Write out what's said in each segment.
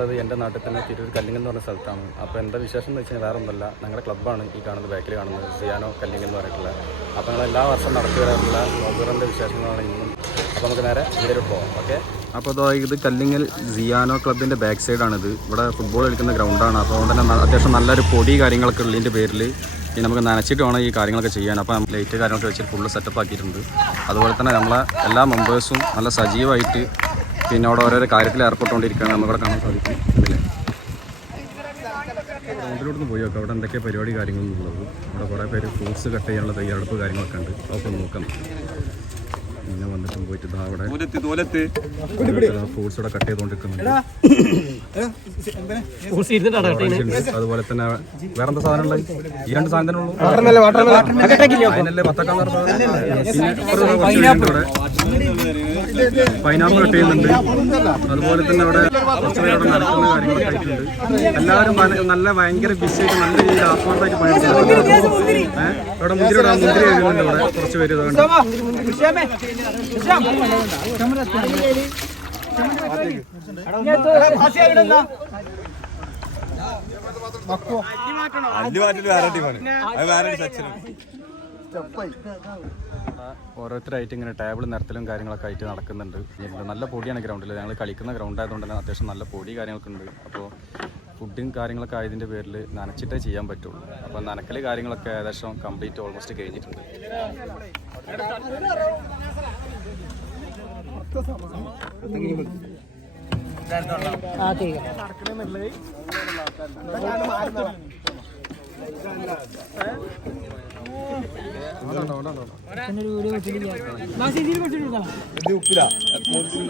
ഉള്ളത് എൻ്റെ നാട്ടിൽ തന്നെ തിരൂർ കല്ലിങ്ങൽ എന്ന് പറഞ്ഞ സ്ഥലത്താണ്. അപ്പോൾ എന്താ വിശേഷം എന്ന് വെച്ച് കഴിഞ്ഞാൽ വേറെ ഒന്നുമല്ല, ഞങ്ങളുടെ ക്ലബ്ബാണ് ഈ കാണുന്നത്, ബാക്കിൽ കാണുന്നത് സിയാനോ കല്ലിങ്ങൽ എന്ന് പറഞ്ഞിട്ടുള്ളത്. അപ്പോൾ ഞങ്ങൾ എല്ലാ വർഷവും നടത്തി വരാറുള്ള നോമ്പുറൻ്റെ വിശേഷങ്ങളാണ് ഇന്നും. അപ്പോൾ നമുക്ക് നേരെ ഇതിലോട്ട് പോകാം. ഓക്കെ, അപ്പോൾ ഇത് കല്ലിങ്ങൽ സിയാനോ ക്ലബിൻ്റെ ബാക്ക് സൈഡാണിത്. ഇവിടെ ഫുട്ബോൾ കളിക്കുന്ന ഗ്രൗണ്ടാണ്. അപ്പോൾ അതുകൊണ്ട് തന്നെ അത്യാവശ്യം നല്ലൊരു പൊടി കാര്യങ്ങളൊക്കെ ഉള്ളതിൻ്റെ പേരിൽ ഇനി നമുക്ക് നനച്ചിട്ട് വേണം ഈ കാര്യങ്ങളൊക്കെ ചെയ്യാൻ. അപ്പോൾ ലൈറ്റ് കാര്യങ്ങളൊക്കെ വെച്ചിട്ട് ഫുള്ള് സെറ്റപ്പ് ആക്കിയിട്ടുണ്ട്. അതുപോലെ തന്നെ നമ്മളെ എല്ലാ മെമ്പേഴ്സും നല്ല സജീവമായിട്ട് പിന്നെ അവിടെ ഓരോരോ കാര്യത്തിൽ ഏർപ്പെട്ടുകൊണ്ടിരിക്കുകയാണ്. നമുക്കവിടെ കാണാൻ സാധിക്കും. അല്ലേ, ഗ്രൗണ്ടിലോട്ട് പോയി നോക്കാം അവിടെ എന്തൊക്കെ പരിപാടി കാര്യങ്ങളൊന്നുള്ളത്. അവിടെ കുറേ പേര് ഫ്രൂട്ട്സ് കട്ട് ചെയ്യാനുള്ള തയ്യാറെടുപ്പ് കാര്യങ്ങളൊക്കെ ഉണ്ട്. അതൊക്കെ നോക്കാം. പിന്നെ വന്നിട്ടും പോയിട്ട് ഇതാ അവിടെ ഫ്രൂട്ട്സ് ഇവിടെ കട്ട് ചെയ്തുകൊണ്ടിരിക്കുന്നുണ്ട്. അതുപോലെ തന്നെ വേറെന്താ സാധനം ഉള്ളത്? ഈ രണ്ട് സാധനം തന്നെ ഉള്ളൂ. അതിനല്ലേ പത്തക്കാന്ന് പൈനാപ്പിൾ കട്ട് ചെയ്യുന്നുണ്ട്. അതുപോലെ തന്നെ അവിടെ കുറച്ച് പേര് അവിടെ നടക്കുന്ന കാര്യങ്ങളൊക്കെ ആയിട്ടുണ്ട്. എല്ലാവരും നല്ല ഭയങ്കര ബിസിയായിട്ട് നല്ല രീതിയിൽ ആസ്വാദമായിട്ട് പണിയെടുക്കുന്നുണ്ട്. അവിടെ മുന്തിരി എഴുതുന്നുണ്ട്. ഇവിടെ കുറച്ച് പേര് ഇതുകൊണ്ട് ഓരോരുത്തരായിട്ട് ഇങ്ങനെ ടേബിൾ നിരത്തലും കാര്യങ്ങളൊക്കെ ആയിട്ട് നടക്കുന്നുണ്ട്. നല്ല പൊടിയാണ് ഗ്രൗണ്ടിൽ. ഞങ്ങൾ കളിക്കുന്ന ഗ്രൗണ്ട് ആയതുകൊണ്ട് തന്നെ അത്യാവശ്യം നല്ല പൊടി കാര്യങ്ങളൊക്കെ ഉണ്ട്. അപ്പോൾ ഫുഡും കാര്യങ്ങളൊക്കെ ആയതിൻ്റെ പേരിൽ നനച്ചിട്ടേ ചെയ്യാൻ പറ്റുള്ളൂ. അപ്പോൾ നനക്കൽ കാര്യങ്ങളൊക്കെ ഏകദേശം കംപ്ലീറ്റ് ഓൾമോസ്റ്റ് കഴിഞ്ഞിട്ടുണ്ട്.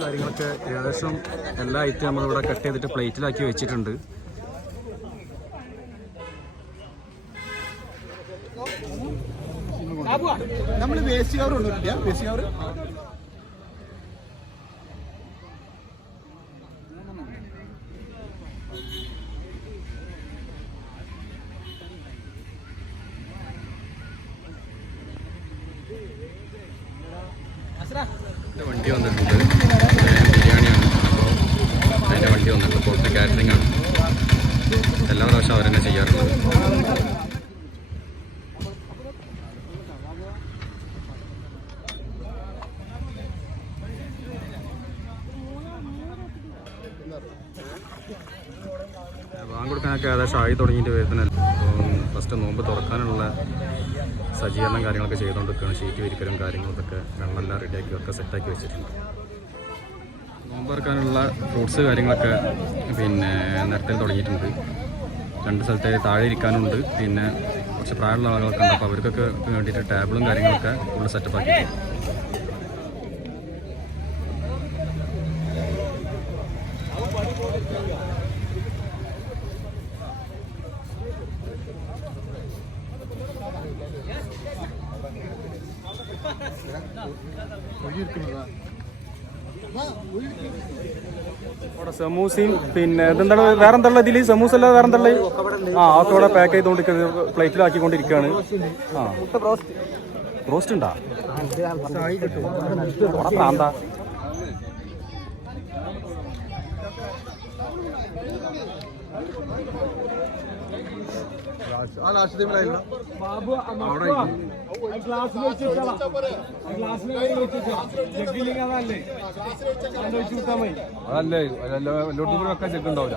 കാര്യങ്ങളൊക്കെ ഏകദേശം എല്ലാ ഐറ്റം നമ്മളിവിടെ കട്ട് ചെയ്തിട്ട് പ്ലേറ്റിലാക്കി വെച്ചിട്ടുണ്ട്. നമ്മൾ വേസ്റ്റ് കവർ കൊണ്ടുവരില്ല. വേസ്റ്റ് കവർ വണ്ടി വന്നിട്ടുണ്ട്. ബിരിയാണിയാണ്. അപ്പോൾ അതിൻ്റെ വണ്ടി വന്നിട്ടുണ്ട്. പുറത്ത് കാറ്ററിംഗ് ആണ്. എല്ലാ പ്രാവശ്യം അവർ തന്നെ ചെയ്യാറുള്ളത്. ബാങ്ക് കൊടുക്കാനൊക്കെ ഏകദേശം ആയി തുടങ്ങിയിട്ട് വരുന്നല്ല. ഫസ്റ്റ് നോമ്പ് തുറക്കാനുള്ള സജ്ജീകരണം കാര്യങ്ങളൊക്കെ ചെയ്തുകൊണ്ടിരിക്കുകയാണ്. ഷീറ്റ് വിരിക്കലും കാര്യങ്ങളൊക്കെ വെള്ളമെല്ലാം റെഡിയാക്കി ഒക്കെ സെറ്റാക്കി വെച്ചിട്ടുണ്ട്. നോമ്പ് തുറക്കാനുള്ള ഫ്രൂട്ട്സ് കാര്യങ്ങളൊക്കെ പിന്നെ നിരത്തിൽ തുടങ്ങിയിട്ടുണ്ട്. രണ്ട് സ്ഥലത്ത് താഴെ ഇരിക്കാനുണ്ട്. പിന്നെ കുറച്ച് പ്രായമുള്ള ആളുകളൊക്കെ ഉണ്ട്. അപ്പോൾ അവർക്കൊക്കെ വേണ്ടിയിട്ട് ടേബിളും കാര്യങ്ങളൊക്കെ ഫുള്ള് സെറ്റപ്പ് ആക്കിയിട്ടുണ്ട്. അവിടെ സമൂസയും പിന്നെ ഇതെന്താണ് വേറെന്തുള്ള ഇതിൽ സമൂസ അല്ലാതെ വേറെന്തുള്ള ഒക്കെ അവിടെ പാക്ക് ചെയ്തുകൊണ്ടിരിക്കുന്നത്, പ്ലേറ്റിലാക്കിക്കൊണ്ടിരിക്കുകയാണ്. റോസ്റ്റ് ഉണ്ടാ പ്രാന്താ. അതല്ലേ എല്ലായിടത്തും കൂടെ വെക്കാൻ ചെക്ക് ഉണ്ടാവില്ല.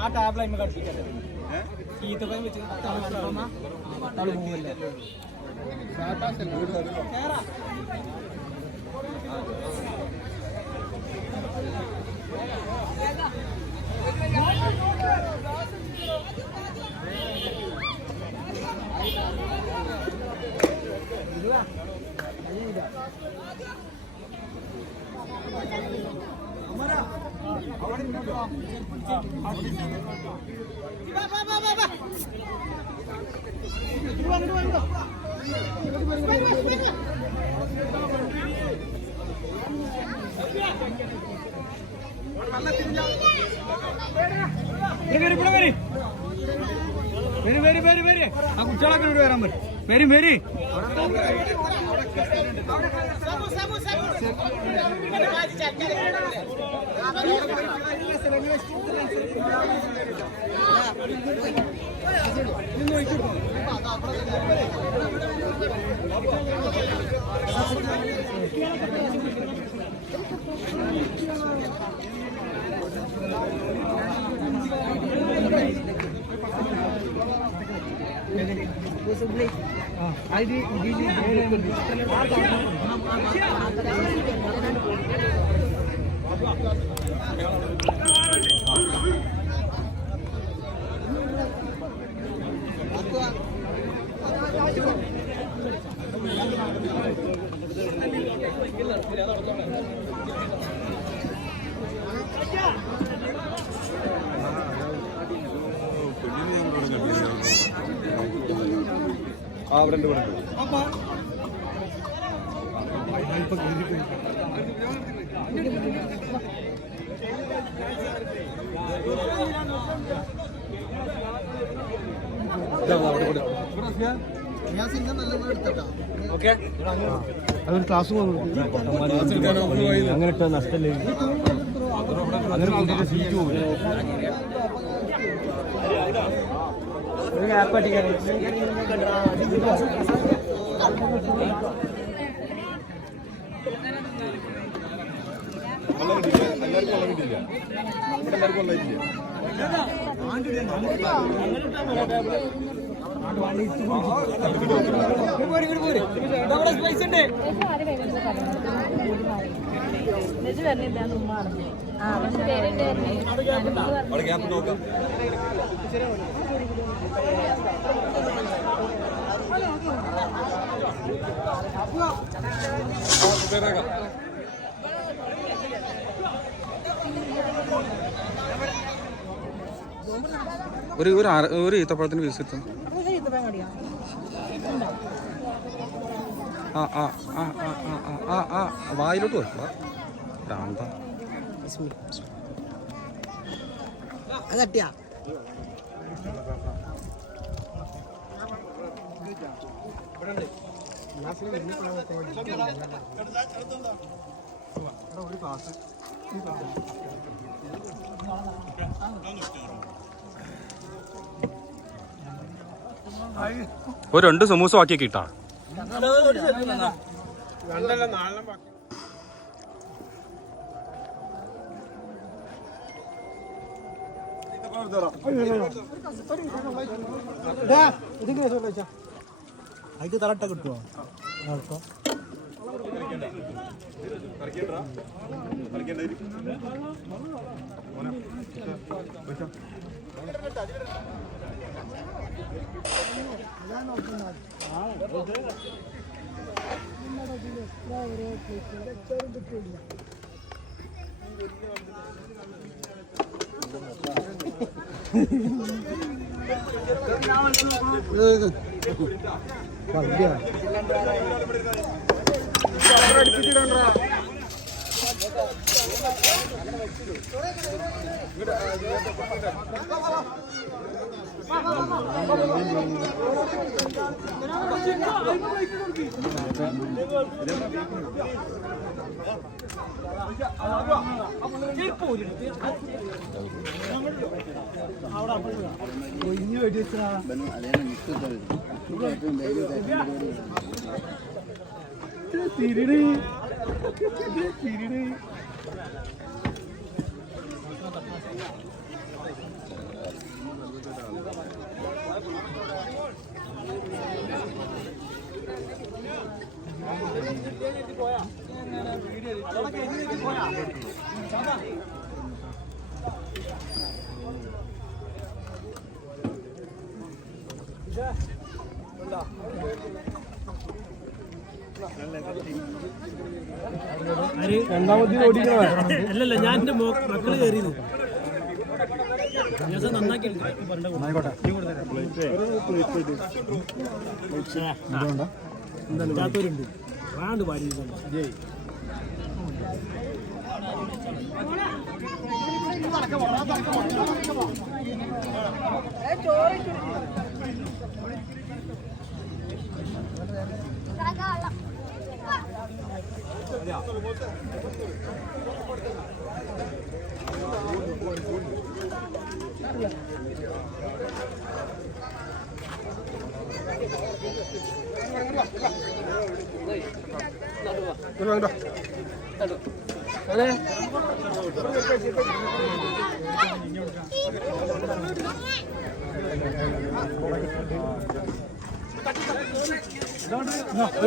ആ ടാബ്ലൈമ കടിച്ചിട്ടല്ലേ ഈത്തപ്പഴം വെച്ച് പോവല്ലേ. വരി ആ കുട്ടികളൊക്കെ ഇവിടെ വരാൻ പറ്റും വരി അവിടെ ഉണ്ട് അതൊരു ക്ലാസ് അങ്ങനെ ഇട്ട നഷ്ടല്ലേ അങ്ങനെ കുട്ടിയുടെ സീറ്റ് പോകില്ല ആപ്പ് അടിക്കാൻ ഒരു ഈത്തപ്പഴത്തിന് പീസ് കിട്ടും. വായിലോട്ട് വെക്കുക ഭ്രാന്ത അതട്ടിയാ ഒരു ക്ലാസ് ഒരു 2 സമൂസ ബാക്കിയൊക്കെ ഇട്ടാ അതിക്ക് തറട്ട കിട്ടുമോ അല്ലല്ല ഞാൻ എന്റെ മക്കള് കയറിയത് നന്നാക്കി ഇല്ലാത്തവരുണ്ട് റാണ്ട് പാടിയിട്ടുണ്ട്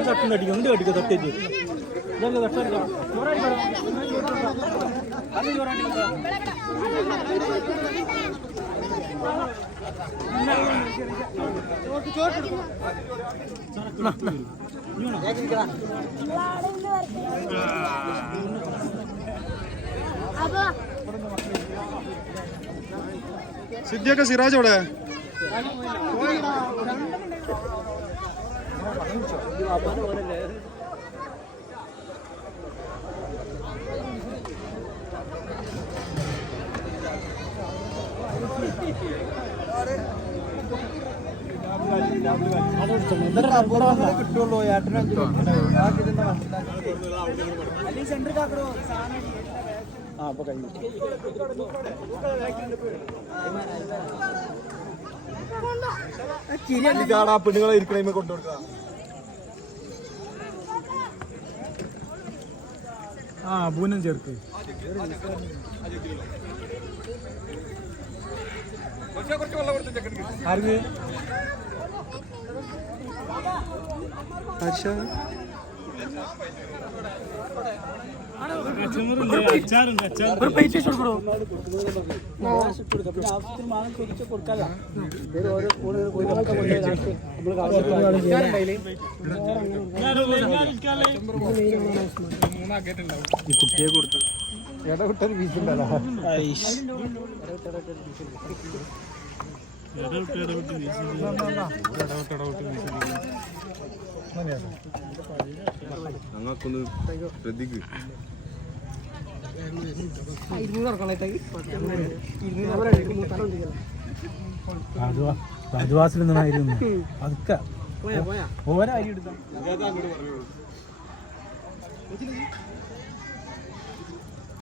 തട്ടിനടിക്കും എന്ത് കടിക്കും തട്ടേക്ക് സിദ്ധിയൊക്കെ സിറാജ് അവിടെ കിട്ടുള്ളൂ ഏട്ടനെ അപ്പൊ കഴിഞ്ഞു പെണ്ണുങ്ങളെ ഇരിക്കണ കൊണ്ടുകൊടുക്കുക പൂനം ചേർക്ക് ആർക്ക് കുട്ടിയെ കൊടുത്തു ഇടവിട്ടൊരു വീസുണ്ടല്ലോ ഞങ്ങൾക്കൊന്ന് ശ്രദ്ധിക്ക് രാജവാസിൽ നിന്നായിരുന്നു അതൊക്കെ ഓരോ അരി എടുത്ത